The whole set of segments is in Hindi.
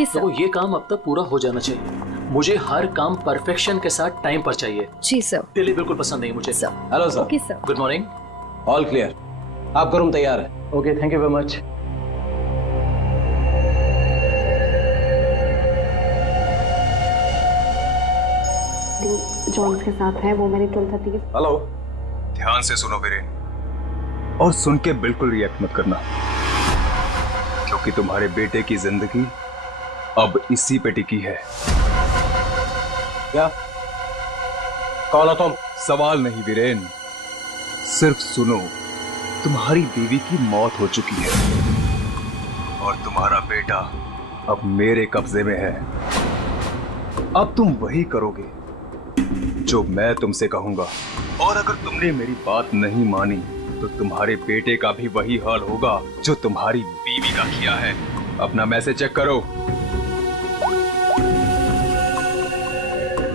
Okay sir. तो ये काम अब तक पूरा हो जाना चाहिए। मुझे हर काम परफेक्शन के साथ टाइम पर चाहिए। जी सर। डिले बिल्कुल पसंद नहीं मुझे। Sir. Hello sir. Okay sir. Good morning. All clear, आपका रूम तैयार है। Okay, thank you very much. John के साथ है वो मेरी 12:30 के। हेलो। ध्यान से सुनो वीरेन, और सुन के बिल्कुल रिएक्ट मत करना, क्योंकि तुम्हारे बेटे की जिंदगी अब इसी पे टिकी है। क्या? कौन हो तुम? सवाल नहीं वीरेन, सिर्फ सुनो। तुम्हारी बीवी की मौत हो चुकी है और तुम्हारा बेटा अब मेरे कब्जे में है। अब तुम वही करोगे जो मैं तुमसे कहूंगा, और अगर तुमने मेरी बात नहीं मानी तो तुम्हारे बेटे का भी वही हाल होगा जो तुम्हारी बीवी का किया है। अपना मैसेज चेक करो।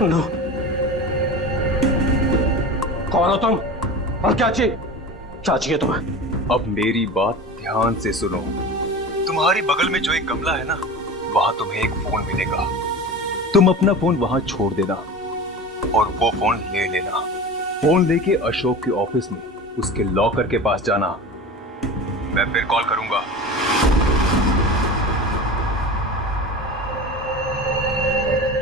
नो। कौन हो तुम और क्या चाहिए तुम्हें? अब मेरी बात ध्यान से सुनो। तुम्हारी बगल में जो एक गमला है ना, वहां तुम्हें एक फोन मिलेगा। तुम अपना फोन वहां छोड़ देना और वो फोन ले लेना। फोन लेके अशोक के ऑफिस में उसके लॉकर के पास जाना। मैं फिर कॉल करूंगा।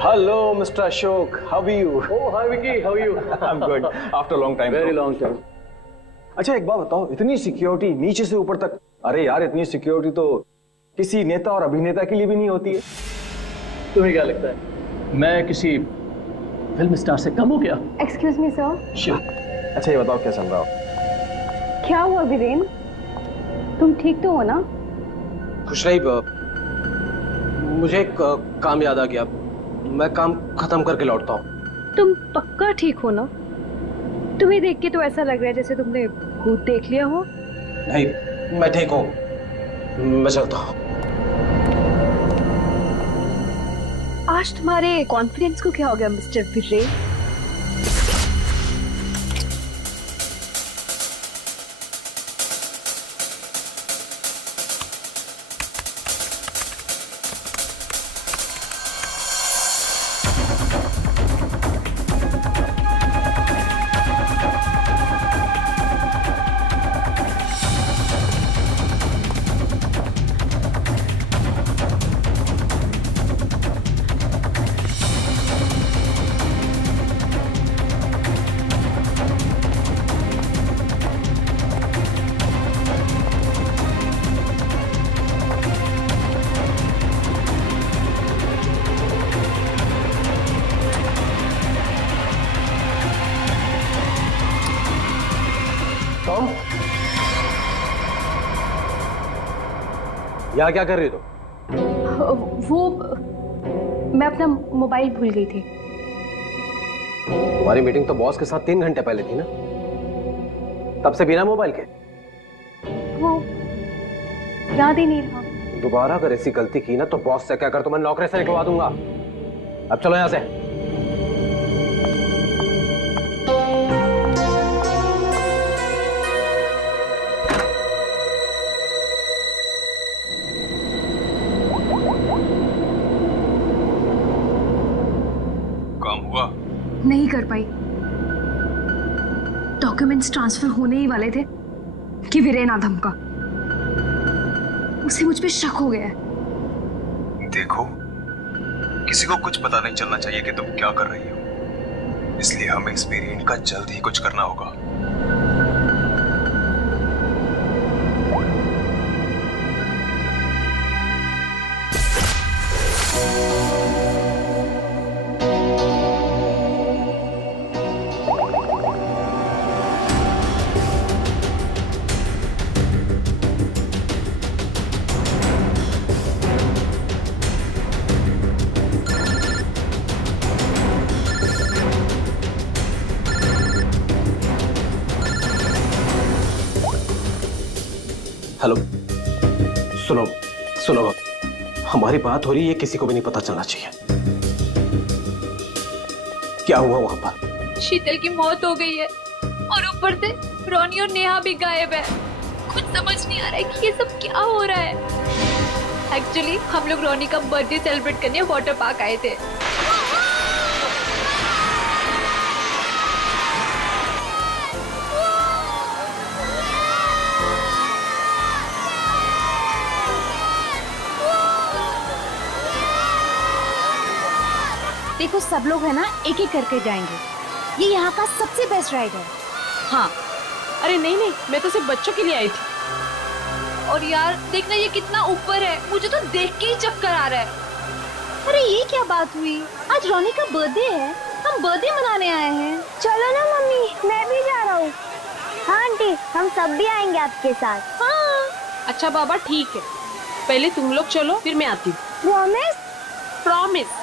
Hello, Mr. Ashok. How are you? Oh, hi Vicky, how are you? I'm good. After a long time. Very long time. अच्छा एक बात बताओ, इतनी सिक्योरिटी नीचे से ऊपर तक, अरे यार इतनी सिक्योरिटी तो किसी नेता और अभिनेता के लिए भी नहीं होती है। तुम्हें क्या लगता है मैं किसी फिल्म स्टार से कम हो गया? Excuse me sir. श्योर। अच्छा ये बताओ क्या चल रहा हो? क्या हुआ वीरेन, तुम ठीक तो हो ना? खुश रही। मुझे एक काम याद आ गया, मैं काम खत्म करके लौटता हूँ। तुम पक्का ठीक हो ना? तुम्हें देख के तो ऐसा लग रहा है जैसे तुमने भूत देख लिया हो। नहीं, मैं ठीक हूँ, मैं चलता हूँ। आज तुम्हारे कॉन्फिडेंस को क्या हो गया मिस्टर वीरेन? यहाँ क्या कर रही हो? वो मैं अपना मोबाइल भूल गई थी। तुम्हारी मीटिंग तो बॉस के साथ 3 घंटे पहले थी ना, तब से बिना मोबाइल के? वो याद ही नहीं रहा। दोबारा अगर ऐसी गलती की ना तो बॉस से कहकर तुम्हें नौकरी से निकलवा दूंगा। अब चलो यहां से। नहीं कर पाई। डॉक्यूमेंट्स ट्रांसफर होने ही वाले थे कि वीरेन आ धमका। उसे मुझ पे शक हो गया है। देखो, किसी को कुछ पता नहीं चलना चाहिए कि तुम क्या कर रही हो, इसलिए हमें इस वीरेन का जल्द ही कुछ करना होगा। हेलो, सुनो, हमारी बात हो रही है, किसी को भी नहीं पता चलना चाहिए। क्या हुआ वहां पर? शीतल की मौत हो गई है और ऊपर से रोनी और नेहा भी गायब है। कुछ समझ नहीं आ रहा है कि ये सब क्या हो रहा है। एक्चुअली हम लोग रोनी का बर्थडे सेलिब्रेट करने वाटर पार्क आए थे। देखो सब लोग है ना एक एक करके जाएंगे, ये यहाँ का सबसे बेस्ट राइड है। हाँ। अरे नहीं नहीं, मैं तो सिर्फ बच्चों के लिए आई थी। और यार देखना ये कितना ऊपर है, मुझे तो देख के ही चक्कर आ रहा है। अरे ये क्या बात हुई, आज रोनी का बर्थडे है, हम बर्थडे मनाने आए हैं। चलो ना मम्मी, मैं भी जा रहा हूँ। हाँ आंटी, हम सब भी आएंगे आपके साथ। हाँ। अच्छा बाबा ठीक है, पहले तुम लोग चलो फिर मैं आती हूँ। प्रॉमिस? प्रॉमिस।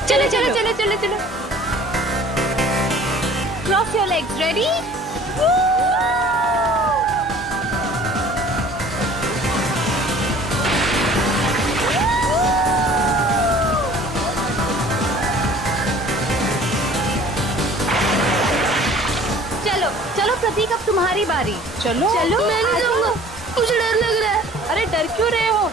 चलो चलो चलो चलो चलो। Cross your legs, ready? चलो चलो प्रतीक, अब तुम्हारी बारी। चलो चलो मैं नहीं जाऊंगा, मुझे डर लग रहा है। अरे डर क्यों रहे हो?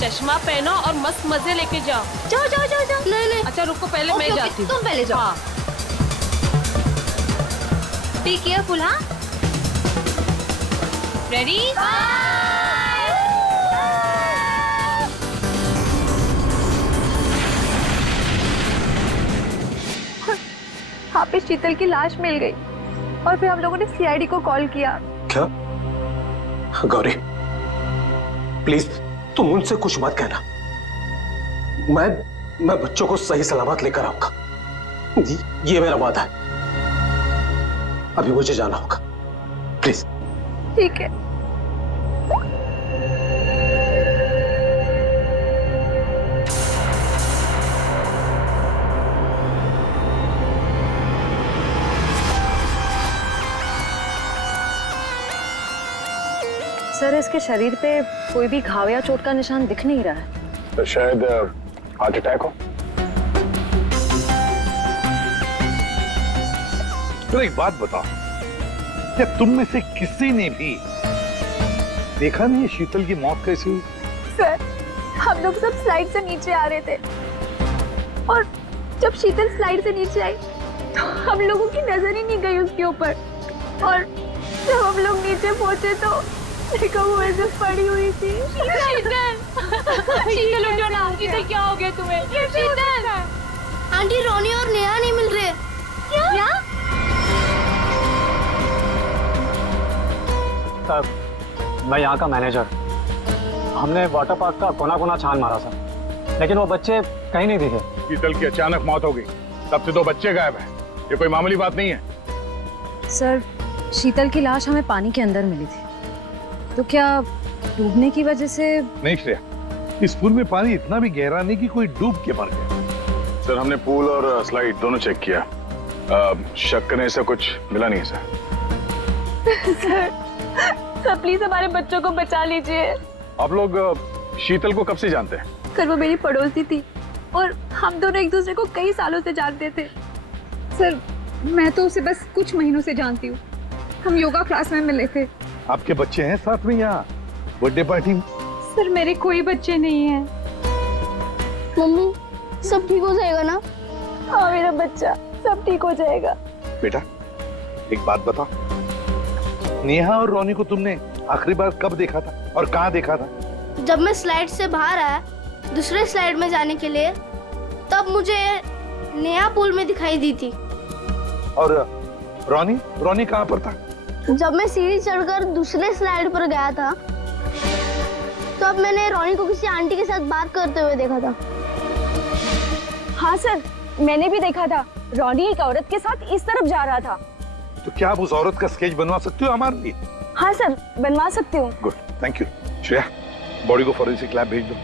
चश्मा पहनो और मस्त मजे लेके जाओ। जाओ जाओ जाओ जाओ। नहीं नहीं। अच्छा रुको, पहले मैं जाती हूँ। तुम पहले जाओ। हाँ। Be careful. हाँ रेडी? वहाँ पे शीतल की लाश मिल गई और फिर हम लोगों ने सीआईडी को कॉल किया। क्या? गौरी प्लीज तुम उनसे कुछ मत कहना, मैं बच्चों को सही सलामत लेकर आऊंगा, ये मेरा वादा है। अभी मुझे जाना होगा, प्लीज। ठीक है। सर इसके शरीर पे कोई भी घाव या चोट का निशान दिख नहीं रहा है। तो शायद हार्ट अटैक हो। तो एक बात बताओ, क्या तुम में से किसी ने भी देखा नहीं है शीतल की मौत कैसी हुई? सर हम लोग सब स्लाइड से नीचे आ रहे थे और जब शीतल स्लाइड से नीचे आई तो हम लोगों की नजर ही नहीं गई उसके ऊपर, और जब हम लोग नीचे पहुंचे तो देखो वो ऐसे पड़ी हुई थी। शीतल उठो ना, शीतल क्या हो गया तुम्हें? शीतल आंटी रोनी और नेहा नहीं मिल रहे। क्या? मैं यहाँ का मैनेजर। हमने वाटर पार्क का कोना कोना छान मारा सर, लेकिन वो बच्चे कहीं नहीं दिखे। शीतल की अचानक मौत हो गई, तब से 2 बच्चे गायब हैं। ये कोई मामूली बात नहीं है। सर शीतल की लाश हमें पानी के अंदर मिली थी, तो क्या डूबने की वजह से? नहीं श्रेया, इस पूल में पानी इतना भी गहरा नहीं कि कोई डूब के मर गया। सर हमने पूल और स्लाइड दोनों चेक किया, शक करने से कुछ मिला नहीं सर। सर प्लीज हमारे बच्चों को बचा लीजिए। आप लोग शीतल को कब से जानते हैं? सर वो मेरी पड़ोसी थी और हम दोनों एक दूसरे को कई सालों से जानते थे। सर मैं तो उसे बस कुछ महीनों से जानती हूँ, हम योगा क्लास में मिले थे। आपके बच्चे हैं साथ में यहाँ बर्थडे पार्टी में? सर मेरे कोई बच्चे नहीं हैं। मम्मी सब ठीक हो जाएगा ना? हाँ मेरा बच्चा, सब ठीक हो जाएगा। बेटा एक बात बता, नेहा और रोनी को तुमने आखिरी बार कब देखा था और कहाँ देखा था? जब मैं स्लाइड से बाहर आया दूसरे स्लाइड में जाने के लिए, तब मुझे नेहा पूल में दिखाई दी थी। और रोनी कहाँ पर था? जब मैं सीढ़ी चढ़कर दूसरे स्लाइड पर गया था, तब मैंने रोनी को किसी आंटी के साथ बात करते हुए देखा था। हाँ सर मैंने भी देखा था, रोनी एक औरत के साथ इस तरफ जा रहा था। तो क्या आप उस औरत का स्केच बनवा सकते हो हमारे लिए? हाँ सर बनवा सकती हूँ। Good, thank you. Shreya body को फॉरेंसिक लैब भेज दो,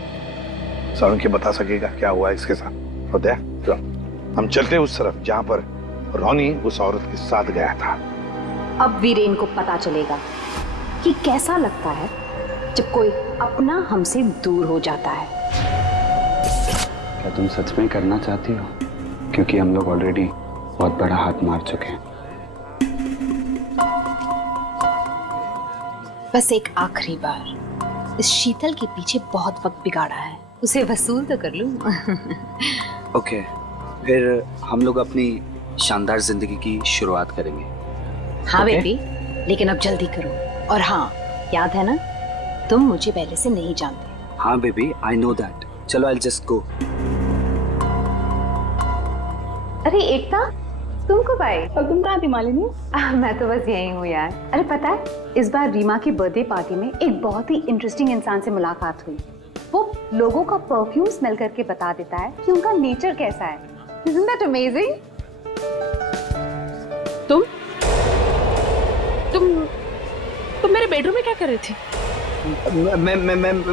सारुण के बता सकेगा क्या हुआ इसके साथ। और दया हम चलते हैं उस तरफ जहाँ पर रोनी उस औरत के साथ गया था। अब वीरेन को पता चलेगा कि कैसा लगता है जब कोई अपना हमसे दूर हो जाता है। क्या तुम सच में करना चाहती हो? क्योंकि हम लोग ऑलरेडी बहुत बड़ा हाथ मार चुके हैं। बस एक आखिरी बार इस शीतल के पीछे बहुत वक्त बिगाड़ा है, उसे वसूल तो कर लूं। ओके, फिर हम लोग अपनी शानदार जिंदगी की शुरुआत करेंगे। हाँ बेबी, लेकिन अब जल्दी करो। और हाँ, याद है ना, तुम मुझे पहले से नहीं जानते। हाँ बेबी, आई नो दैट। चलो, I'll just go। अरे एकता, तुम कब आए? और तुम कहाँ थी मालिनी? मैं तो बस यही हूँ यार। अरे पता है, इस बार रीमा की बर्थडे पार्टी में एक बहुत ही इंटरेस्टिंग इंसान से मुलाकात हुई। वो लोगों का परफ्यूम स्मेल करके बता देता है कि उनका नेचर कैसा है। Isn't that amazing? तुम मेरे बेडरूम में क्या कर रही थी?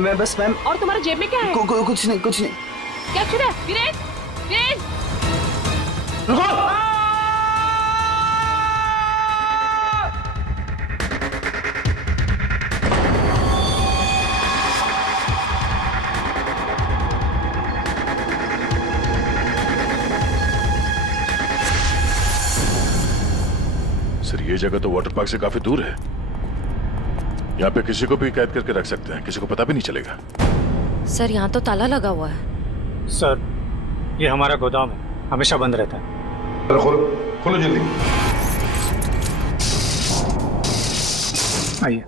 मैं बस मैम। और तुम्हारे जेब में क्या है? कुछ नहीं। क्या छुड़ा? वीरेन, वीरेन! सर, ये जगह तो वाटर पार्क से काफी दूर है। यहाँ पे किसी को भी कैद करके रख सकते हैं, किसी को पता भी नहीं चलेगा। सर, यहाँ तो ताला लगा हुआ है। सर, ये हमारा गोदाम है, हमेशा बंद रहता है। खोलो जल्दी। आइए।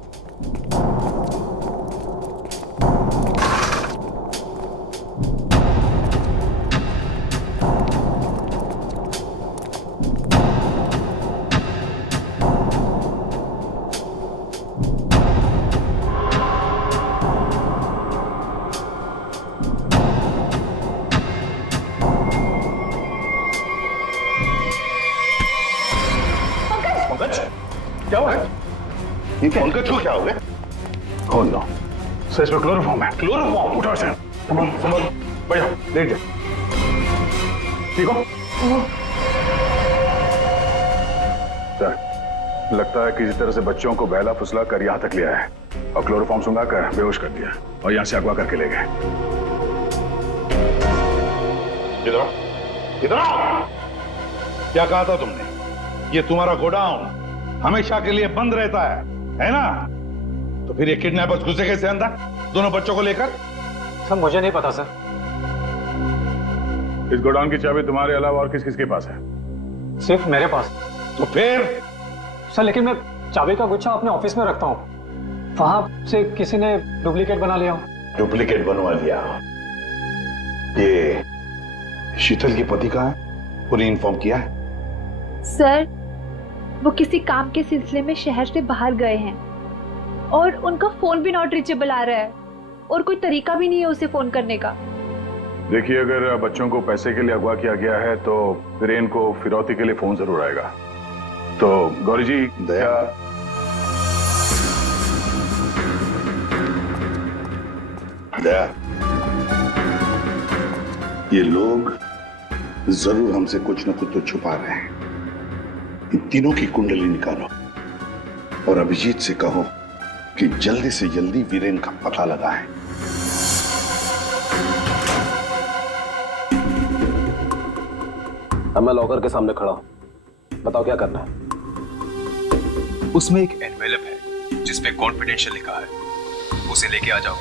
क्या हुआ है? ये क्या? पंकज को क्या हो गया? खोल लो। सर, इसमें क्लोरोफॉर्म है। क्लोरोफॉर्म? उठाओ इसे। संभाल, बैठ जाओ, लेट जाओ। ठीक हो? सर, लगता है किसी तरह से बच्चों को बहला फुसला कर यहाँ तक लिया है और क्लोरोफॉर्म सुंघा कर बेहोश कर दिया और यहाँ से अगवा करके ले गए। इधर आओ, इधर आओ। क्या कहा था तुमने? ये तुम्हारा गोडाउन हमेशा के लिए बंद रहता है ना? तो फिर ये किडनैपर्स घुसे कैसे अंदर दोनों बच्चों को लेकर? सर, मुझे नहीं पता सर। इस गोडाउन की चाबी तुम्हारे अलावा और किस किस के पास है? सिर्फ मेरे पास। तो फिर? सर, लेकिन मैं चाबी का गुच्छा अपने ऑफिस में रखता हूँ, वहां से किसी ने डुप्लीकेट बना लिया। डुप्लीकेट बनवा लिया? ये शीतल के पति का है? पूरी इन्फॉर्म किया है? सर, वो किसी काम के सिलसिले में शहर से बाहर गए हैं और उनका फोन भी नॉट रीचेबल आ रहा है और कोई तरीका भी नहीं है उसे फोन करने का। देखिए, अगर बच्चों को पैसे के लिए अगवा किया गया है तो वीरेन को फिरौती के लिए फोन जरूर आएगा। तो गौरी जी, दया, ये लोग जरूर हमसे कुछ न कुछ तो छुपा रहे हैं। इन तीनों की कुंडली निकालो और अभिजीत से कहो कि जल्दी से जल्दी वीरेन का पता लगाएं। अब मैं लॉकर के सामने खड़ा हूं, बताओ क्या करना है? उसमें एक एनवेलप है जिसपे कॉन्फिडेंशियल लिखा है, उसे लेके आ जाओ।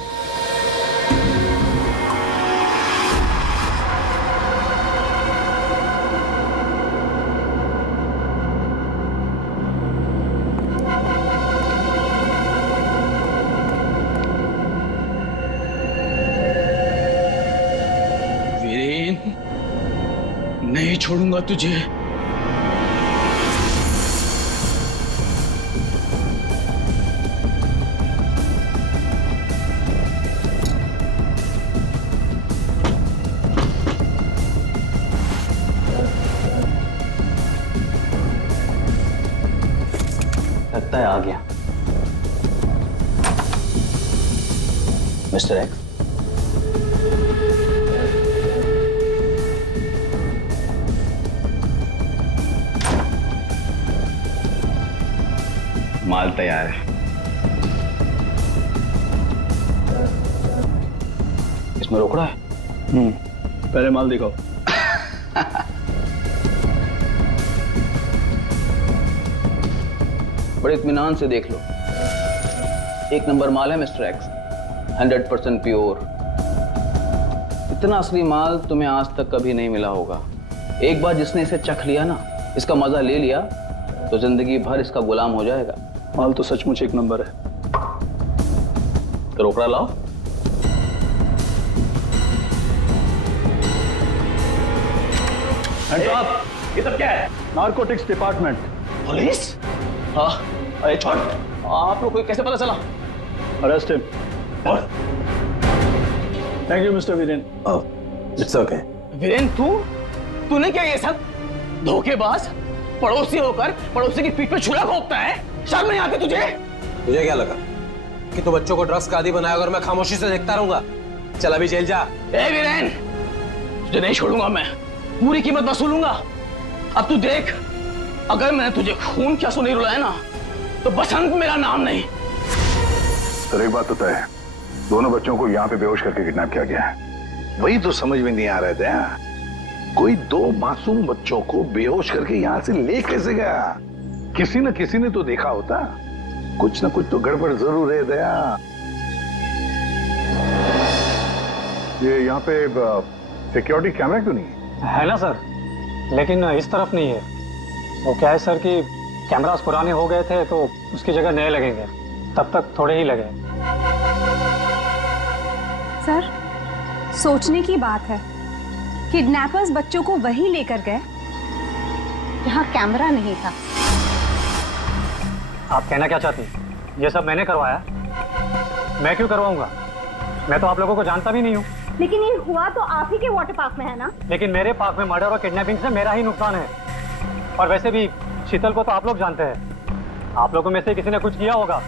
नहीं छोड़ूंगा तुझे। लगता है आ गया मिस्टर एक्स। माल तैयार है। इसमें रोकड़ा है? पहले माल दिखाओ। बड़े इत्मीनान से देख लो, एक नंबर माल है मिस्टर एक्स। 100% प्योर। इतना असली माल तुम्हें आज तक कभी नहीं मिला होगा। एक बार जिसने इसे चख लिया ना, इसका मजा ले लिया, तो जिंदगी भर इसका गुलाम हो जाएगा। माल तो सचमुच एक नंबर है। तो रोकड़ा लाओ। ये सब क्या है? Narcotics department. पुलिस? हाँ, अरे छोड़, आप लोग को कैसे पता चला? Arrest him. Thank you mister Viren. It's okay. Viren, तूने क्या ये सब? धोखेबाज, पड़ोसी होकर पड़ोसी की पीठ पे छुरा घोंपता है। शर्म नहीं आती तुझे? तुझे क्या लगा कि तू बच्चों को ड्रग्स का आदी बनाएगा और मैं खामोशी से देखता रहूंगा? चल अभी जेल जा। ए वीरेन, तुझे नहीं छोड़ूंगा मैं, पूरी कीमत वसूलूंगा। अब तू देख, अगर मैंने तुझे खून के आंसू नहीं रुलाया ना, तो बसंत मेरा नाम नहीं। सर एक बात तो तय है, दोनों बच्चों को यहाँ पे बेहोश करके किडनैप किया गया है। वही तो समझ में नहीं आ रहे थे। कोई दो मासूम बच्चों को बेहोश करके यहाँ से ले कैसे गया? किसी न किसी ने तो देखा होता। कुछ न कुछ तो गड़बड़ जरूर है दया। ये यहाँ पे सिक्योरिटी कैमरा क्यों नहीं है? ना सर, लेकिन इस तरफ नहीं है। वो क्या है सर कि कैमरास पुराने हो गए थे तो उसकी जगह नए लगेंगे, तब तक थोड़े ही लगे। सर, सोचने की बात है, किडनैपर्स बच्चों को वहीं लेकर गए जहां कैमरा नहीं था। आप कहना क्या चाहती हैं? ये सब मैंने करवाया? मैं क्यों करवाऊंगा? मैं तो आप लोगों को जानता भी नहीं हूँ। लेकिन ये हुआ तो आप ही के वाटर पार्क में है ना? लेकिन मेरे पार्क में मर्डर और किडनैपिंग से मेरा ही नुकसान है। और वैसे भी शीतल को तो आप लोग जानते हैं। आप लोगों में से किसी ने कुछ किया होगा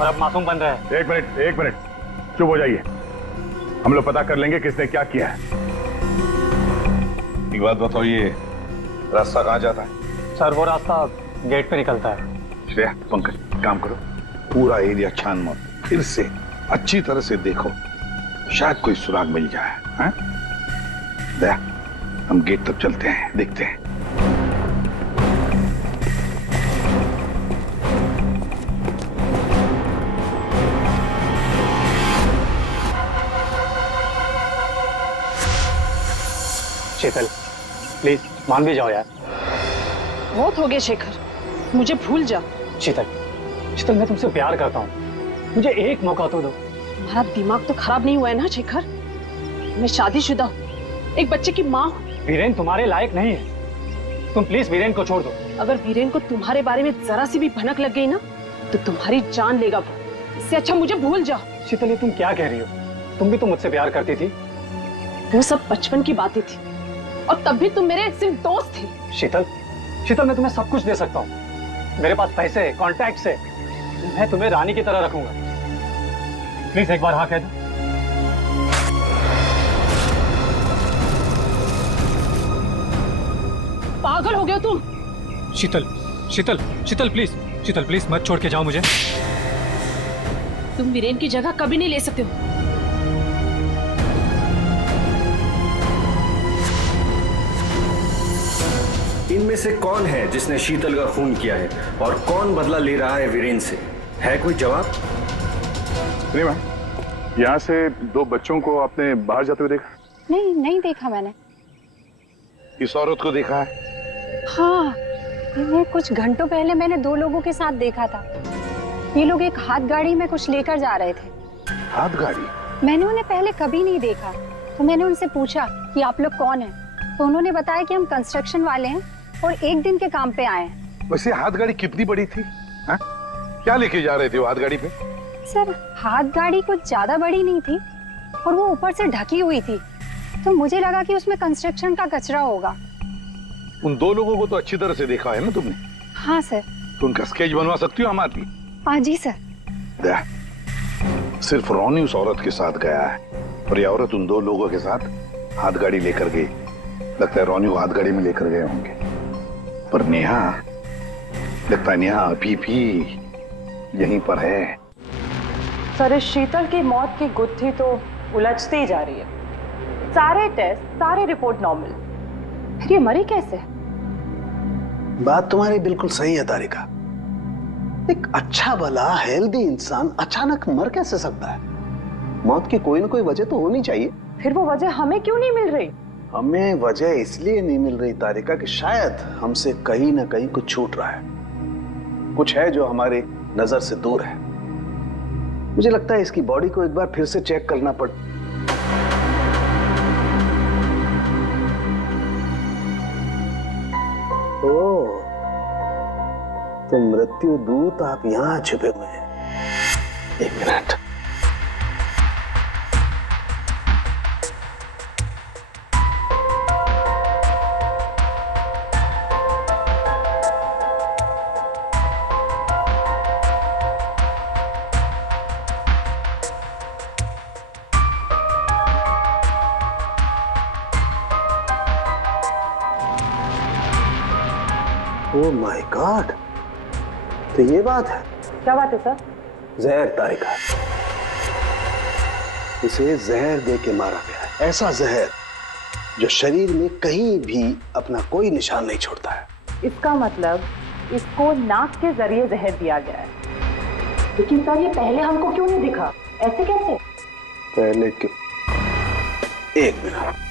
और अब मासूम बन रहे हैं। एक मिनट चुप हो जाइए। हम लोग पता कर लेंगे किसने क्या किया है। एक बात बताओ, ये रास्ता कहाँ जाता है? सर वो रास्ता गेट पे निकलता है। श्रेया, पंकज, काम करो, पूरा एरिया छान मत, फिर से अच्छी तरह से देखो, शायद कोई सुराग मिल जाए। हैं? दया, हम गेट तक चलते हैं, देखते हैं। शीतल, प्लीज मान भी जाओ यार। बहुत हो गया शेखर, मुझे भूल जा। शीतल, मैं तुमसे प्यार करता हूँ, मुझे एक मौका तो दो। तुम्हारा दिमाग तो खराब नहीं हुआ है ना शेखर? मैं शादीशुदा हूँ, एक बच्चे की माँ हूँ। वीरेन तुम्हारे लायक नहीं है, तुम प्लीज वीरेन को छोड़ दो। अगर वीरेन को तुम्हारे बारे में जरा सी भी भनक लग गई ना, तो तुम्हारी जान लेगा वो। इससे अच्छा मुझे भूल जा। शीतल, ये तुम क्या कह रही हो? तुम भी तो मुझसे प्यार करती थी। वो सब बचपन की बातें थी, और तब भी तुम मेरे सिर्फ दोस्त थे। शीतल, मैं तुम्हें सब कुछ दे सकता हूँ। मेरे पास पैसे, कॉन्टैक्ट है, मैं तुम्हें रानी की तरह रखूंगा। प्लीज एक बार हाँ कह दो। पागल हो गए तुम? शीतल प्लीज मत छोड़ के जाओ मुझे। तुम वीरेन की जगह कभी नहीं ले सकते हो। इनमें से कौन है जिसने शीतल का खून किया है और कौन बदला ले रहा है वीरेन से? है कोई जवाब? रीमा, यहाँ से दो बच्चों को आपने बाहर जाते हुए देखा? नहीं देखा मैंने। इस औरत को देखा है? हाँ, इन्हें कुछ घंटों पहले मैंने दो लोगों के साथ देखा था। ये लोग एक हाथ गाड़ी में कुछ लेकर जा रहे थे। हाथ गाड़ी? मैंने उन्हें पहले कभी नहीं देखा, तो मैंने उनसे पूछा कि आप लोग कौन हैं, तो उन्होंने बताया कि हम कंस्ट्रक्शन वाले हैं और एक दिन के काम पे आए हैं। वैसे हाथ गाड़ी कितनी बड़ी थी? हा? क्या लेके जा रहे थे वो हाथ गाड़ी पे? सर, हाथ गाड़ी कुछ ज्यादा बड़ी नहीं थी और वो ऊपर से ढकी हुई थी, तो मुझे लगा कि उसमें कंस्ट्रक्शन का कचरा होगा। उन दो लोगों को तो अच्छी तरह से देखा है ना तुमने? हाँ सर। तो उनका स्केच बनवा सकती हो हम आदमी? हाँ जी सर। सिर्फ रोनी उस औरत के साथ गया है और ये औरत उन दो लोगों के साथ हाथ गाड़ी लेकर गई। लगता है रोनी को हाथ गाड़ी में लेकर गए होंगे, पर नेहा, लगता है नेहा अभी भी यहीं पर है। सर, इस शीतल की मौत की गुत्थी तो उलझती ही जा रही है। सारे टेस्ट, सारी रिपोर्ट नॉर्मल, फिर ये मरी कैसे? बात तुम्हारी बिल्कुल सही है तारिका। एक अच्छा भला हेल्दी इंसान अचानक मर कैसे सकता है? मौत की कोई ना कोई वजह तो होनी चाहिए। फिर वो वजह हमें क्यों नहीं मिल रही? हमें वजह इसलिए नहीं मिल रही तारिका कि शायद हमसे कहीं ना कहीं कुछ छूट रहा है, कुछ है जो हमारी नजर से दूर है। मुझे लगता है इसकी बॉडी को एक बार फिर से चेक करना पड़। ओह, तो मृत्यु दूत आप यहां छुपे हुए हैं। एक मिनट। ओह माय गॉड, तो ये बात है। क्या बात है सर? जहर तारिका, इसे जहर दे के मारा गया है। ऐसा जहर जो शरीर में कहीं भी अपना कोई निशान नहीं छोड़ता है। इसका मतलब इसको नाक के जरिए जहर दिया गया है। लेकिन सर, ये पहले हमको क्यों नहीं दिखा? ऐसे कैसे? पहले क्यों? एक मिनट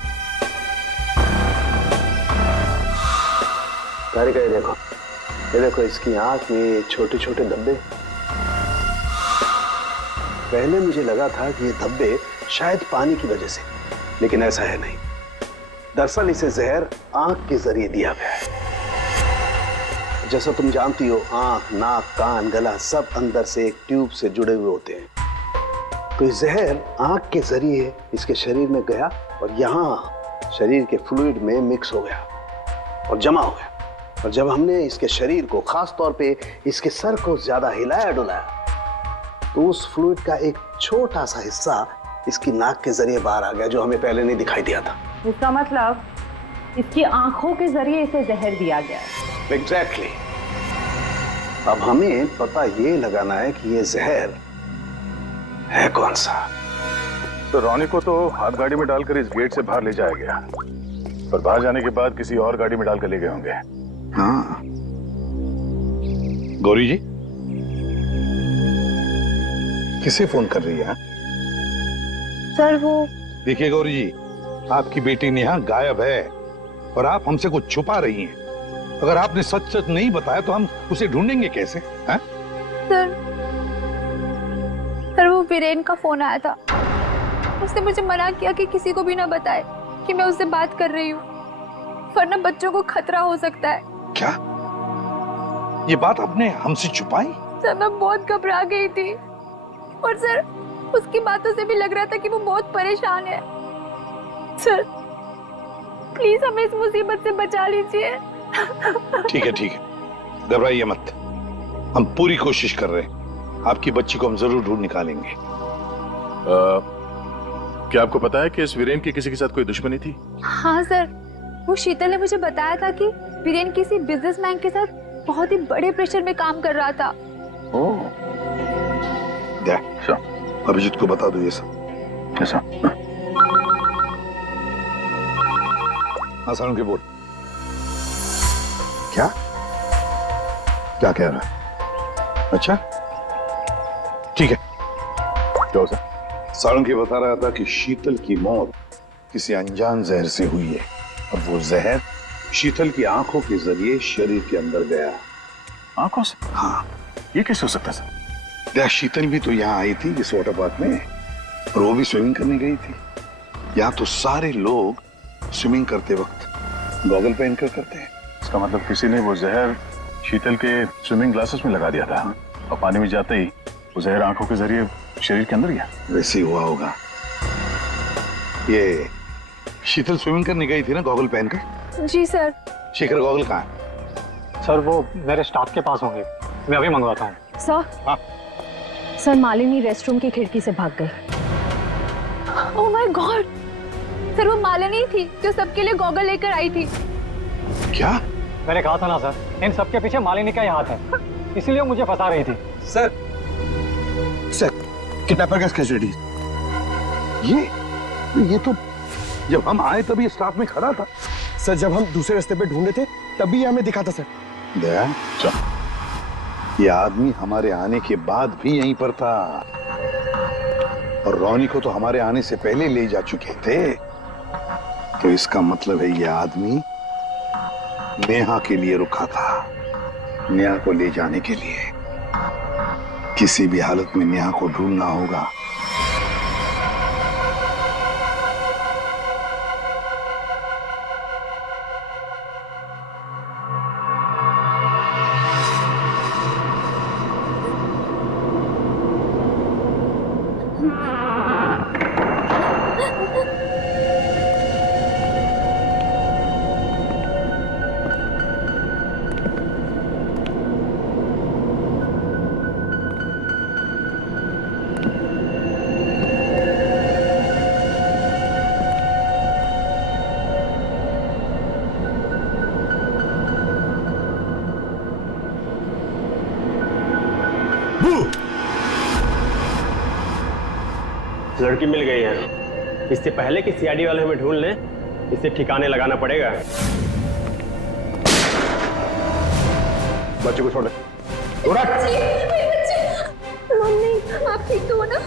तारिका, ये देखो इसकी आंख में छोटे छोटे धब्बे। पहले मुझे लगा था कि ये धब्बे शायद पानी की वजह से, लेकिन ऐसा है नहीं। दरअसल इसे जहर आंख के जरिए दिया गया है। जैसा तुम जानती हो, आंख, नाक, कान, गला सब अंदर से एक ट्यूब से जुड़े हुए होते हैं। तो ये जहर आंख के जरिए इसके शरीर में गया और यहाँ शरीर के फ्लूइड में मिक्स हो गया और जमा हो गया। और जब हमने इसके शरीर को, खास तौर पे इसके सर को ज्यादा हिलाया डुलाया, तो उस फ्लूइड का एक छोटा सा हिस्सा इसकी नाक के जरिए बाहर आ गया, जो हमें पहले नहीं दिखाई दिया था। इसका मतलब इसकी आंखों के जरिए इसे जहर दिया गया है। एग्जैक्टली। अब हमें पता ये लगाना है कि ये जहर है कौन सा। तो रॉनी को तो हाथ गाड़ी में डालकर इस गेट से बाहर ले जाया गया, पर बाहर जाने के बाद किसी और गाड़ी में डालकर ले गए होंगे। हाँ। गौरी जी किसे फोन कर रही है? सर वो देखिए गौरी जी, आपकी बेटी नेहा गायब है और आप हमसे कुछ छुपा रही हैं। अगर आपने सच सच नहीं बताया तो हम उसे ढूंढेंगे कैसे? हैं? सर वो वीरेन का फोन आया था। उसने मुझे मना किया कि किसी को भी ना बताए कि मैं उससे बात कर रही हूँ, वरना बच्चों को खतरा हो सकता है। क्या ये बात आपने हमसे छुपाई? सर मैं बहुत घबरा गई थी और सर उसकी बातों से भी लग रहा था कि वो बहुत परेशान है। सर प्लीज हमें इस मुसीबत से बचा लीजिए। ठीक है, घबराइए मत। हम पूरी कोशिश कर रहे हैं, आपकी बच्ची को हम जरूर ढूंढ निकालेंगे। क्या आपको पता है कि इस वीरेन की किसी के साथ कोई दुश्मनी थी? हाँ सर, वो शीतल ने मुझे बताया था कि वीरेन किसी बिजनेसमैन के साथ बहुत ही बड़े प्रेशर में काम कर रहा था। अभिजीत को बता दो ये सब। कैसा? हाँ सारुण के बोल। क्या कह रहा है? अच्छा ठीक है। क्या सर? सारुण के बता रहा था कि शीतल की मौत किसी अनजान जहर से हुई है और वो जहर शीतल की आंखों के जरिए शरीर के अंदर गया। आंखों से? हाँ। ये कैसे हो सकता है सर? शीतल भी तो यहाँ आई थी इस वाटर पार्क में, और वो भी स्विमिंग करने गई थी। यहाँ तो सारे लोग स्विमिंग करते वक्त गॉगल पहन कर करते हैं। इसका मतलब किसी ने वो जहर शीतल के स्विमिंग ग्लासेस में लगा दिया था और पानी में जाते ही वो जहर आंखों के जरिए शरीर के अंदर गया। वैसे ही हुआ होगा। ये शीतल स्विमिंग करने गई थी ना गॉगल पहनकर? जी सर। शेखर गॉगल कहाँ है? सर वो मेरे स्टाफ के पास होंगे, मैं अभी मंगवाता हूँ। सर हाँ। सर मालिनी रेस्टरूम की खिड़की से भाग गई। ओह माय गॉड, सर वो मालिनी थी जो सबके लिए गॉगल लेकर आई थी। क्या? मैंने कहा था ना सर, इन सबके पीछे मालिनी का ही हाथ है, इसीलिए मुझे फंसा रही थी। सर किडनैपर का स्केच रेडी। ये तो जब हम आए तभी स्टाफ में खड़ा था। सर जब हम दूसरे रास्ते पे ढूंढे थे तभी हमें दिखा था सर। दया, ये आदमी हमारे आने के बाद भी यहीं पर था और रोनी को तो हमारे आने से पहले ले जा चुके थे। तो इसका मतलब है ये आदमी नेहा के लिए रुका था, नेहा को ले जाने के लिए। किसी भी हालत में नेहा को ढूंढना होगा। लड़की मिल गई है। इससे पहले कि सीआईडी वाले हमें ढूंढ लें, इसे ठिकाने लगाना पड़ेगा। बच्चे को छोड़ दे। मम्मी, आप ठीक तो हो ना?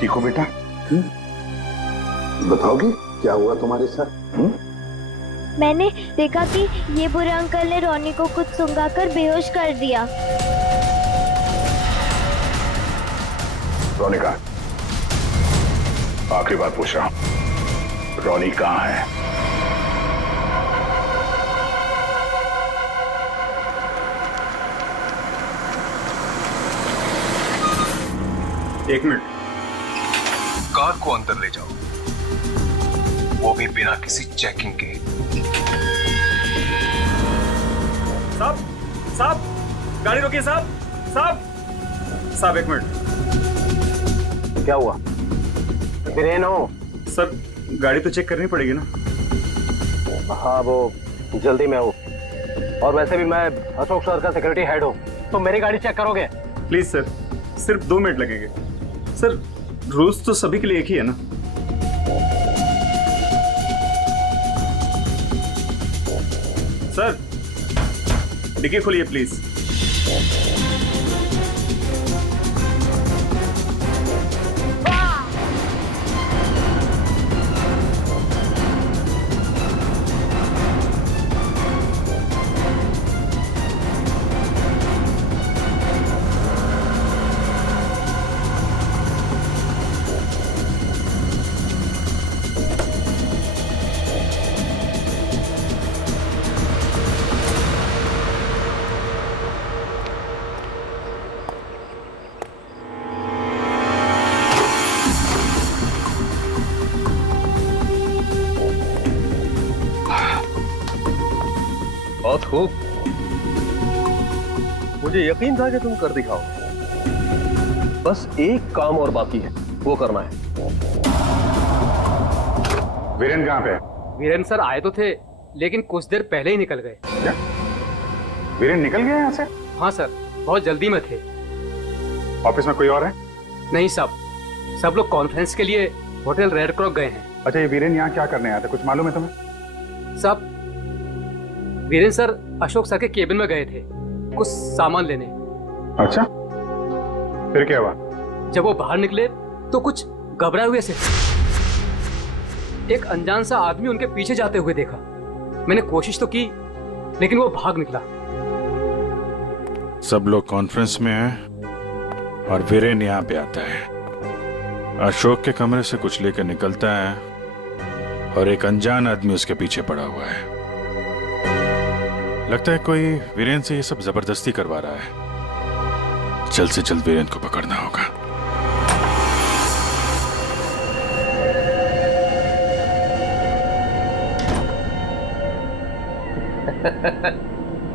ठीक हो बेटा? बताओगी क्या हुआ तुम्हारे साथ? मैंने देखा कि ये बुरे अंकल ने रोनी को कुछ सुंघाकर बेहोश कर दिया। रोनी कहाँ? आखिरी बार पूछ रहा हूं, रोनी कहाँ है? एक मिनट। कार को अंदर ले जाओ, वो भी बिना किसी चेकिंग के। साहब, साहब, गाड़ी रोकिए साहब, साहब, साहब एक मिनट। क्या हुआ? वीरेन हो? सर गाड़ी तो चेक करनी पड़ेगी ना। हाँ वो जल्दी में हूँ, और वैसे भी मैं अशोक सर का सिक्योरिटी हेड हूँ, तो मेरी गाड़ी चेक करोगे? प्लीज सर, सिर्फ 2 मिनट लगेंगे। सर रूल्स तो सभी के लिए एक ही है ना। सर डिक्की खोलिए प्लीज। बहुत खूब, मुझे यकीन था कि तुम कर दिखाओ। बस एक काम और बाकी है, वो करना है। वीरेन कहाँ पे? वीरेन सर आए तो थे, लेकिन कुछ देर पहले ही निकल गए। क्या? वीरेन निकल गए यहाँ से? हाँ सर, बहुत जल्दी में थे। ऑफिस में कोई और है? नहीं साहब, सब लोग कॉन्फ्रेंस के लिए होटल रेड क्रॉस गए हैं। अच्छा, ये वीरेन यहाँ क्या करने आया था, कुछ मालूम है तुम्हें? साहब वीरेन सर अशोक सर के केबिन में गए थे कुछ सामान लेने। अच्छा, फिर क्या हुआ? जब वो बाहर निकले तो कुछ घबराए हुए से एक अनजान सा आदमी उनके पीछे जाते हुए देखा। मैंने कोशिश तो की, लेकिन वो भाग निकला। सब लोग कॉन्फ्रेंस में हैं और वीरेन यहाँ पे आता है। अशोक के कमरे से कुछ लेकर निकलता है और एक अनजान आदमी उसके पीछे पड़ा हुआ है। लगता है कोई वीरेन से ये सब जबरदस्ती करवा रहा है। जल्द से जल्द वीरेन को पकड़ना होगा।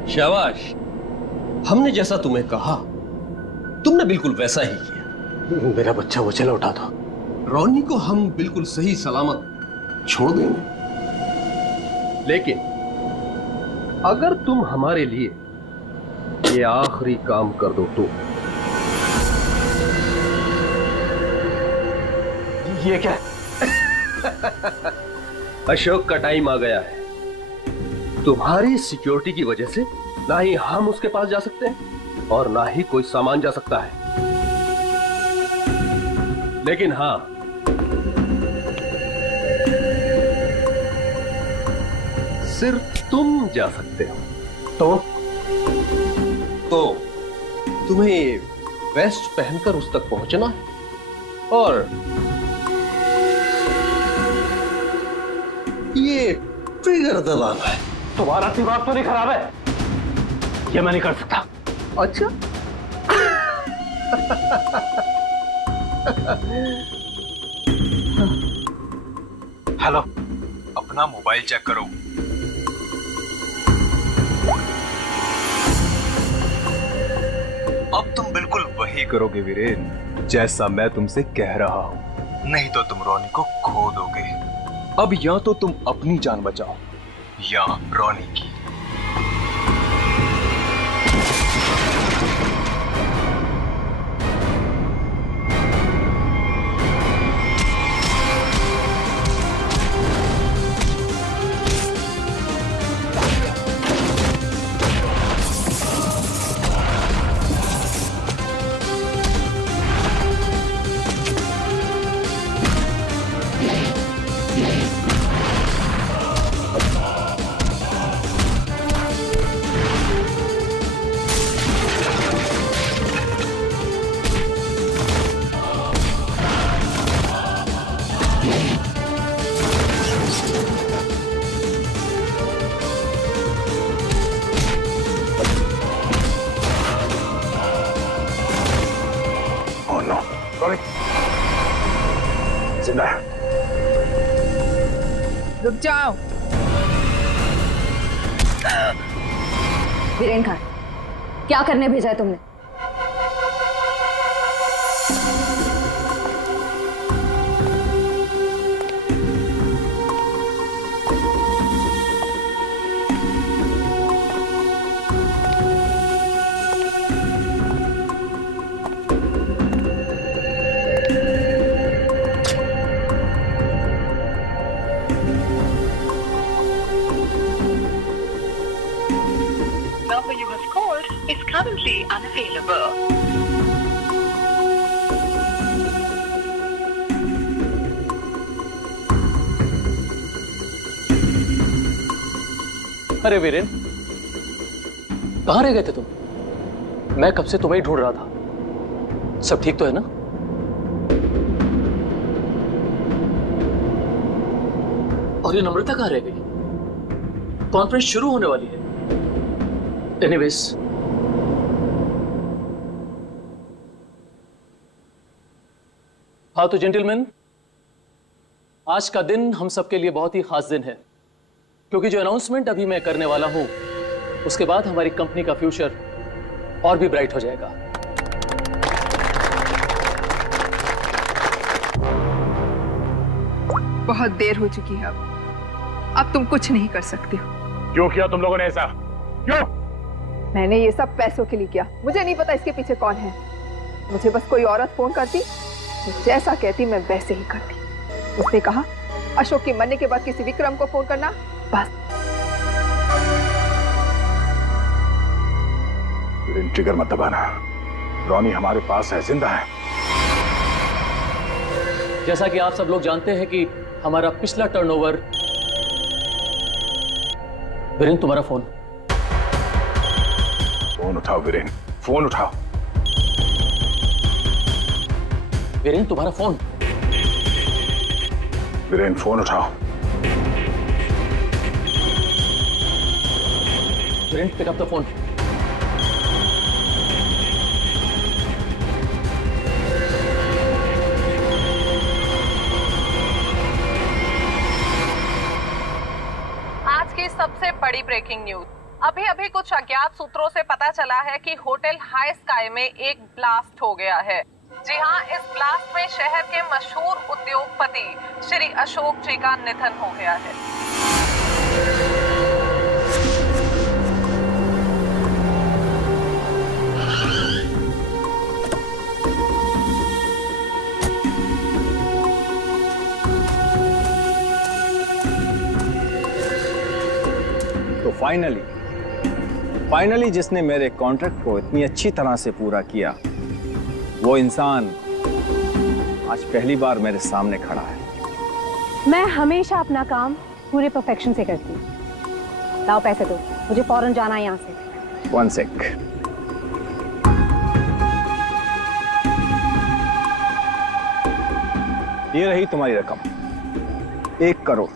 शाबाश, हमने जैसा तुम्हें कहा तुमने बिल्कुल वैसा ही किया। मेरा बच्चा वो चला उठा था। रोनी को हम बिल्कुल सही सलामत छोड़ देंगे, लेकिन अगर तुम हमारे लिए ये आखिरी काम कर दो तो। ये क्या? अशोक का टाइम आ गया है। तुम्हारी सिक्योरिटी की वजह से ना ही हम उसके पास जा सकते हैं और ना ही कोई सामान जा सकता है। लेकिन हाँ, सिर्फ तुम जा सकते हो। तो तुम्हें वेस्ट पहनकर उस तक पहुंचना है और ये ट्रिगर दबाना है। तुम्हारा दिमाग तो नहीं खराब है? ये मैं नहीं कर सकता। अच्छा हेलो, अपना मोबाइल चेक करो। अब तुम बिल्कुल वही करोगे वीरेन, जैसा मैं तुमसे कह रहा हूं, नहीं तो तुम रोनी को खो दोगे। अब या तो तुम अपनी जान बचाओ या रोनी की। रुक जाओ। वीरेन खान, क्या करने भेजा है तुमने? Currently unavailable. अरे वीरेन, कहाँ रह गए थे तुम? मैं कब से तुम्हें ही ढूंढ रहा था। सब ठीक तो है ना? और ये नम्रता कहाँ रह गई? कॉन्फ्रेंस शुरू होने वाली है। एनीवेज, हाँ तो जेंटलमैन, आज का दिन हम सबके लिए बहुत ही खास दिन है, क्योंकि जो अनाउंसमेंट अभी मैं करने वाला हूं, उसके बाद हमारी कंपनी का फ्यूचर और भी ब्राइट हो जाएगा। बहुत देर हो चुकी है। अब तुम कुछ नहीं कर सकते हो। क्यों किया तुम लोगों ने ऐसा? क्यों? मैंने ये सब पैसों के लिए किया। मुझे नहीं पता इसके पीछे कौन है। मुझे बस कोई औरत फोन करती, जैसा कहती मैं वैसे ही करती। उसने कहा अशोक के मरने के बाद किसी विक्रम को फोन करना, बस। ट्रिगर मत दबाना। रोनी हमारे पास है, जिंदा है। जैसा कि आप सब लोग जानते हैं कि हमारा पिछला टर्नओवर। वीरेन, तुम्हारा फोन। फोन उठाओ वीरेन, फोन उठाओ। वीरेन, तुम्हारा फोन। वीरेन, फोन उठाओ। Viren, pick up the phone. आज की सबसे बड़ी ब्रेकिंग न्यूज। अभी अभी कुछ अज्ञात सूत्रों से पता चला है कि होटल हाई स्काई में एक ब्लास्ट हो गया है। जी हां, इस ब्लास्ट में शहर के मशहूर उद्योगपति श्री अशोक जी का निधन हो गया है। तो फाइनली जिसने मेरे कॉन्ट्रैक्ट को इतनी अच्छी तरह से पूरा किया, वो इंसान आज पहली बार मेरे सामने खड़ा है। मैं हमेशा अपना काम पूरे परफेक्शन से करती हूँ। लाओ पैसे दो, मुझे फौरन जाना है यहाँ से। 1 सेक। ये रही तुम्हारी रकम, 1 करोड़,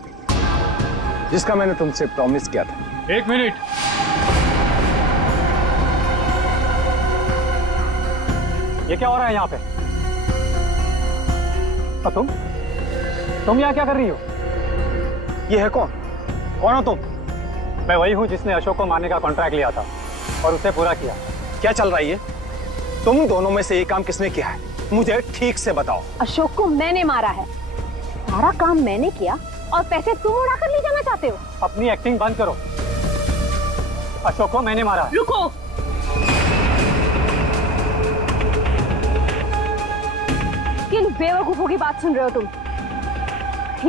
जिसका मैंने तुमसे प्रॉमिस किया था। 1 मिनट। ये क्या हो रहा है यहाँ पे? और तुम यहाँ क्या कर रही हो? ये है कौन? कौन हो तुम? मैं वही हूँ जिसने अशोक को मारने का कॉन्ट्रैक्ट लिया था और उसे पूरा किया। क्या चल रहा है ये? तुम दोनों में से ये काम किसने किया है? मुझे ठीक से बताओ। अशोक को मैंने मारा है, सारा काम मैंने किया और पैसे तुम उड़ाकर ले जाना चाहते हो? अपनी एक्टिंग बंद करो। अशोक को मैंने मारा है। रुको, किन बेवकूफों की बात सुन रहे हो तुम?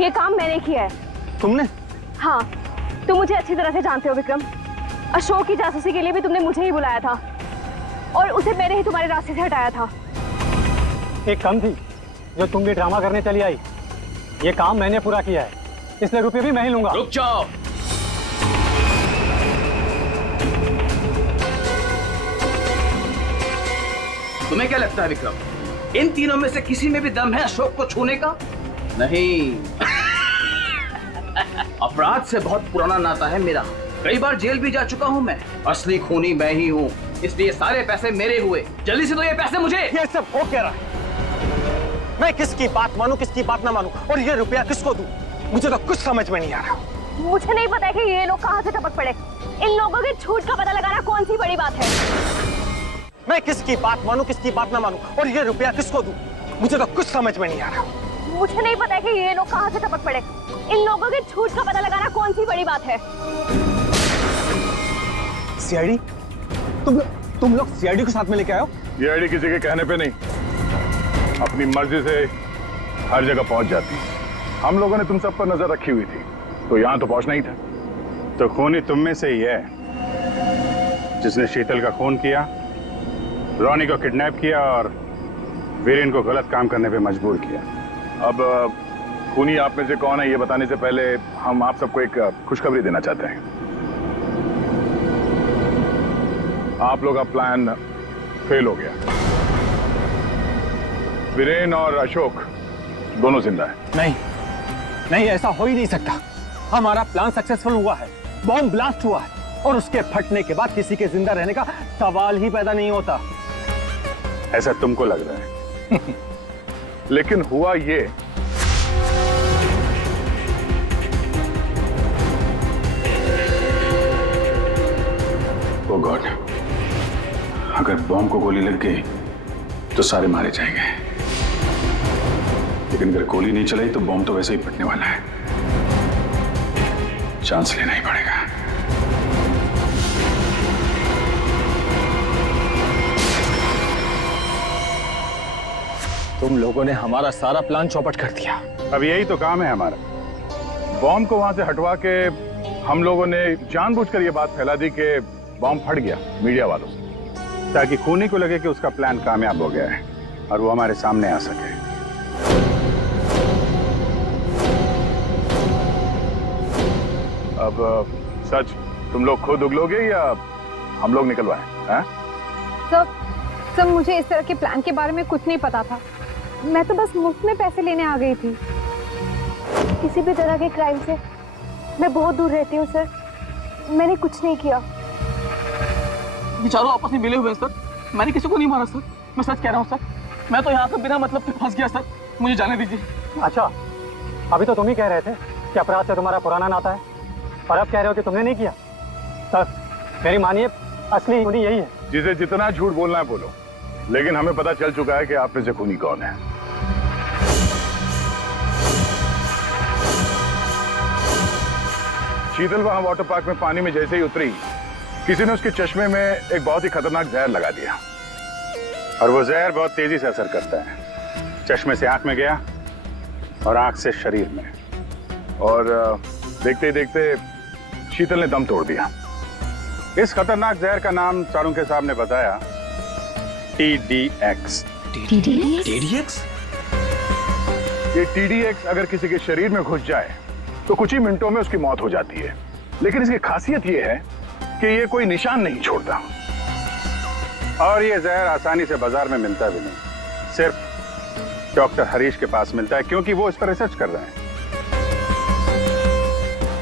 ये काम मैंने किया है। तुमने? हाँ, तुम मुझे अच्छी तरह से जानते हो विक्रम। अशोक की जासूसी के लिए भी तुमने मुझे ही बुलाया था और उसे मैंने ही तुम्हारे रास्ते से हटाया था। एक कम थी जो तुम भी ड्रामा करने चली आई। ये काम मैंने पूरा किया है, इसलिए रुपये भी मैं ही लूंगा। रुक जाओ। तुम्हें क्या लगता है विक्रम, इन तीनों में से किसी में भी दम है अशोक को छूने का? नहीं। अपराध से बहुत पुराना नाता है मेरा, कई बार जेल भी जा चुका हूँ मैं। असली खूनी मैं ही हूँ, इसलिए सारे पैसे मेरे हुए। जल्दी से दो ये पैसे मुझे। ये सब हो क्या रहा है? मैं किसकी बात मानूं, किसकी बात ना मानूं, और ये रुपया किसको दूं? मुझे तो कुछ समझ में नहीं आ रहा। मुझे नहीं पता है कि ये लोग कहाँ से टपक पड़े। इन लोगों के झूठ का पता लगाना कौन सी बड़ी बात है? मैं किसकी बात मानूं, किसकी बात ना मानूं, और ये रुपया किसको दूं? मुझे तो कुछ समझ में नहीं आ रहा। मुझे नहीं पता है कि ये लोग कहाँ से टपक पड़े। इन लोगों के झूठ का पता लगाना कौन सी बड़ी बात है? सीआईडी? तुम लोग सीआईडी को साथ में लेके आए हो? सीआईडी किसी के कहने पे नहीं, अपनी मर्जी से हर जगह पहुंच जाती है। हम लोगों ने तुम सब पर नजर रखी हुई थी, तो यहाँ तो पहुंचना ही था। तो खूनी तुम में से ही है जिसने शीतल का खून किया, रोनी को किडनैप किया और वीरेन को गलत काम करने पे मजबूर किया। अब खूनी आप में से कौन है ये बताने से पहले हम आप सबको एक खुशखबरी देना चाहते हैं। आप लोग का प्लान फेल हो गया। वीरेन और अशोक दोनों जिंदा है। नहीं, ऐसा हो ही नहीं सकता। हमारा प्लान सक्सेसफुल हुआ है, बॉम्ब ब्लास्ट हुआ है और उसके फटने के बाद किसी के जिंदा रहने का सवाल ही पैदा नहीं होता। ऐसा तुमको लग रहा है। लेकिन हुआ ये, ओ गॉड, अगर बॉम्ब को गोली लग गई तो सारे मारे जाएंगे, लेकिन अगर गोली नहीं चलाई तो बॉम्ब तो वैसे ही फटने वाला है। चांस लेना ही पड़ेगा। तुम लोगों ने हमारा सारा प्लान चौपट कर दिया। अब यही तो काम है हमारा। बॉम्ब को वहां से हटवा के हम लोगों ने जानबूझकर ये बात फैला दी कि बॉम्ब फट गया मीडिया वालों से, ताकि खूनी को लगे कि उसका प्लान कामयाब हो गया है और वो हमारे सामने आ सके। अब सच तुम लोग खुद उगलोगे या हम लोग निकलवाएं? सर, मुझे इस तरह के प्लान के बारे में कुछ नहीं पता था। मैं तो बस मुफ्त में पैसे लेने आ गई थी। किसी भी तरह के क्राइम से मैं बहुत दूर रहती हूँ सर। मैंने कुछ नहीं किया। ये चारों आपस में मिले हुए हैं सर। मैंने किसी को नहीं मारा सर, मैं सच कह रहा हूँ सर। मैं तो यहाँ पर बिना मतलब के फंस गया सर, मुझे जाने दीजिए। अच्छा, अभी तो तुम ही कह रहे थे कि अपराध से तुम्हारा पुराना नाता है और अब कह रहे हो कि तुमने नहीं किया। सर मेरी मानिए, असली खूनी यही है। जिसे जितना झूठ बोलना है बोलो, लेकिन हमें पता चल चुका है कि आप में से खूनी कौन है। शीतल वहां वाटर पार्क में पानी में जैसे ही उतरी, किसी ने उसके चश्मे में एक बहुत ही खतरनाक जहर लगा दिया, और वो जहर बहुत तेजी से असर करता है। चश्मे से आंख में गया और आंख से शरीर में, और देखते ही देखते शीतल ने दम तोड़ दिया। इस खतरनाक जहर का नाम चाणक्य साहब ने बताया TDX। TDX? ये TDX अगर किसी के शरीर में घुस जाए तो कुछ ही मिनटों में उसकी मौत हो जाती है, लेकिन इसकी खासियत ये है कि ये कोई निशान नहीं छोड़ता। और ये जहर आसानी से बाजार में मिलता भी नहीं, सिर्फ डॉक्टर हरीश के पास मिलता है, क्योंकि वो इस पर रिसर्च कर रहे हैं।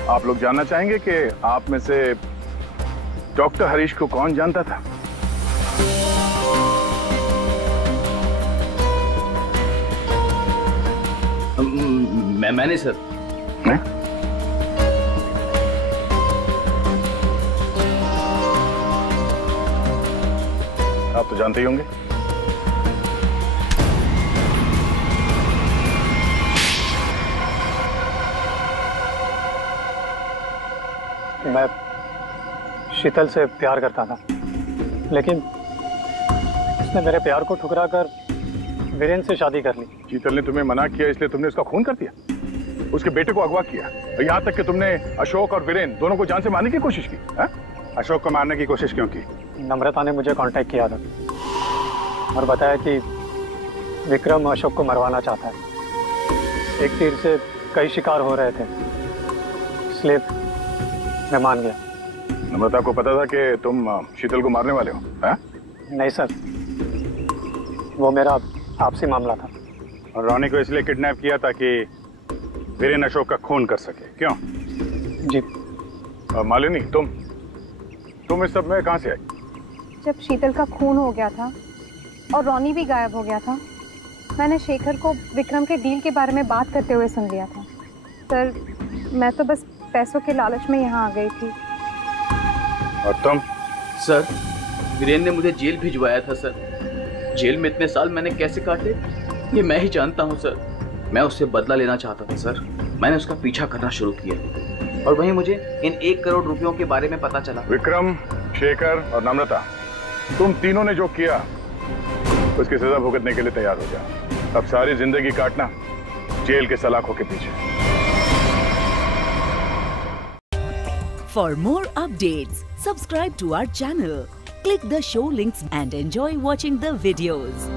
आप लोग जानना चाहेंगे कि आप में से डॉक्टर हरीश को कौन जानता था? मैंने सर। आप तो जानते ही होंगे। मैं शीतल से प्यार करता था, लेकिन उसने मेरे प्यार को ठुकरा कर वीरेन से शादी कर ली। शीतल ने तुम्हें मना किया इसलिए तुमने उसका खून कर दिया, उसके बेटे को अगवा किया, यहाँ तक कि तुमने अशोक और वीरेन दोनों को जान से मारने की कोशिश की। अशोक को मारने की कोशिश क्यों की? नम्रता ने मुझे कांटेक्ट किया था और बताया कि विक्रम अशोक को मरवाना चाहता है। एक तीर से कई शिकार हो रहे थे, इसलिए मैं मान गया। नम्रता को पता था कि तुम शीतल को मारने वाले हो? नहीं सर, वो मेरा आपसी मामला था। और रोनी को इसलिए किडनैप किया ताकि वीरेन अशोक का खून कर सके, क्यों? जी। मालिनी, तुम इस सब में कहां से आई? जब शीतल का खून हो गया था और रोनी भी गायब हो गया था, मैंने शेखर को विक्रम के डील के बारे में बात करते हुए सुन लिया था। सर, मैं तो बस पैसों के लालच में यहाँ आ गई थी। और तुम? सर, वीरेन ने मुझे जेल भिजवाया था सर। जेल में इतने साल मैंने कैसे काटे ये मैं ही जानता हूँ सर। मैं उससे बदला लेना चाहता था सर। मैंने उसका पीछा करना शुरू किया और वहीं मुझे इन 1 करोड़ रुपयों के बारे में पता चला। विक्रम, शेखर और नम्रता, तुम तीनों ने जो किया उसकी सजा भुगतने के लिए तैयार हो जाओ। अब सारी जिंदगी काटना जेल के सलाखों के पीछे। For more updates, subscribe to our channel, click the show links and enjoy watching the videos.